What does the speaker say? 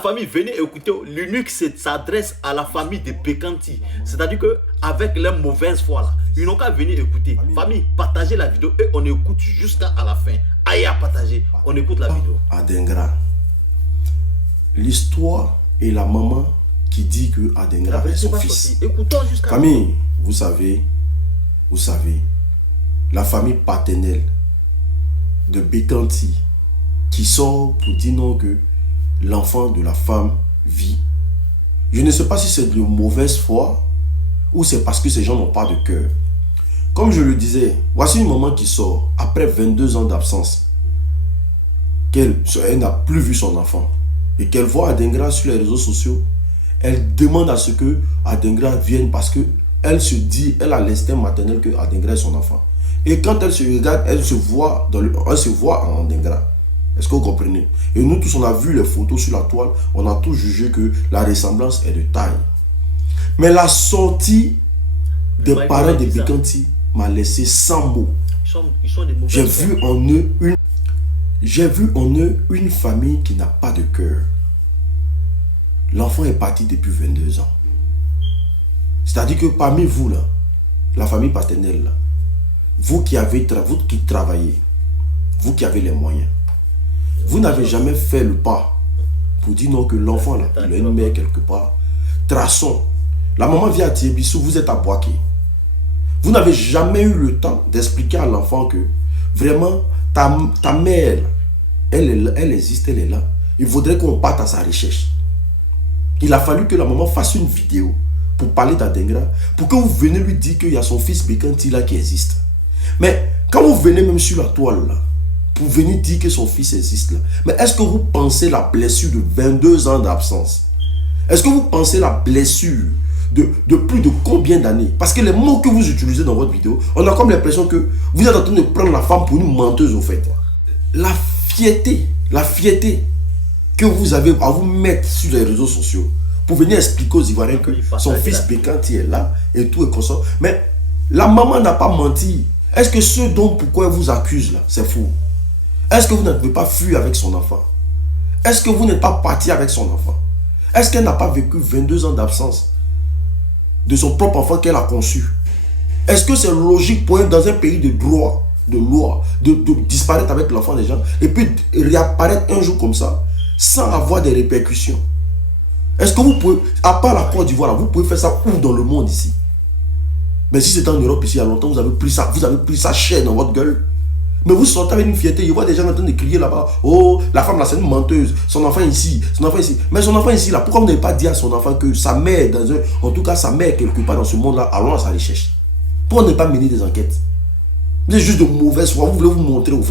Famille, venez écouter. L'unique s'adresse à la famille de Bekanti. C'est-à-dire que avec les mauvaises foi là, ils n'ont qu'à venir écouter. Famille, partagez la vidéo et on écoute jusqu'à la fin. Aïe à partager, on écoute la vidéo. Adengra. L'histoire et la maman qui dit que Adengra est son fils. Écoutons jusqu'à la fin. Famille, vous savez, la famille paternelle de Bekanti qui sort pour dire non que l'enfant de la femme vit. Je ne sais pas si c'est de mauvaise foi ou c'est parce que ces gens n'ont pas de cœur. Comme je le disais, voici une maman qui sort après 22 ans d'absence, qu'elle n'a plus vu son enfant et qu'elle voit Adengra sur les réseaux sociaux. Elle demande à ce que Adengra vienne parce que elle se dit, elle a l'instinct maternel que Adengra est son enfant. Et quand elle se regarde, elle se voit en Adengra. Est-ce que vous comprenez? Et nous tous, on a vu les photos sur la toile, on a tous jugé que la ressemblance est de taille. Mais la sortie des parents de Bekanti m'a laissé sans mots. J'ai vu en eux une famille qui n'a pas de cœur. L'enfant est parti depuis 22 ans. C'est-à-dire que parmi vous, là, la famille paternelle, là, vous qui travaillez, vous qui avez les moyens, vous n'avez jamais fait le pas pour dire non que l'enfant là, il a une mère quelque part. Traçons. La maman vient à Thiébissou, vous êtes à Boaké. Vous n'avez jamais eu le temps d'expliquer à l'enfant que vraiment ta mère, elle existe, elle est là. Il faudrait qu'on parte à sa recherche. Il a fallu que la maman fasse une vidéo pour parler d'Adengra, pour que vous venez lui dire qu'il y a son fils Bekanti là qui existe. Mais quand vous venez même sur la toile là, pour venir dire que son fils existe là. Mais est-ce que vous pensez la blessure de 22 ans d'absence? Est-ce que vous pensez la blessure de plus de combien d'années? Parce que les mots que vous utilisez dans votre vidéo, on a comme l'impression que vous êtes en train de prendre la femme pour une menteuse au fait. La fierté que vous avez à vous mettre sur les réseaux sociaux pour venir expliquer aux Ivoiriens que son fils Bekanti est là et tout est consort. Mais la maman n'a pas menti. Est-ce que ce dont pourquoi elle vous accuse là, c'est faux? Est-ce que vous n'avez pas fui avec son enfant? Est-ce que vous n'êtes pas parti avec son enfant? Est-ce qu'elle n'a pas vécu 22 ans d'absence de son propre enfant qu'elle a conçu? Est-ce que c'est logique pour elle, dans un pays de droit, de loi, de disparaître avec l'enfant des gens et puis réapparaître un jour comme ça sans avoir des répercussions? Est-ce que vous pouvez, à part la Côte d'Ivoire, vous pouvez faire ça où dans le monde ici? Mais si c'était en Europe ici il y a longtemps, vous avez pris ça cher dans votre gueule. Mais vous sortez avec une fierté, je vois des gens en train de crier là-bas. Oh, la femme là c'est une menteuse, son enfant ici, son enfant ici. Mais son enfant ici là, pourquoi vous n'avez pas dit à son enfant que sa mère, en tout cas sa mère quelque part dans ce monde-là, allons à sa recherche? Pourquoi ne pas mener des enquêtes? Vous êtes juste de mauvaise foi, vous voulez vous montrer au fait.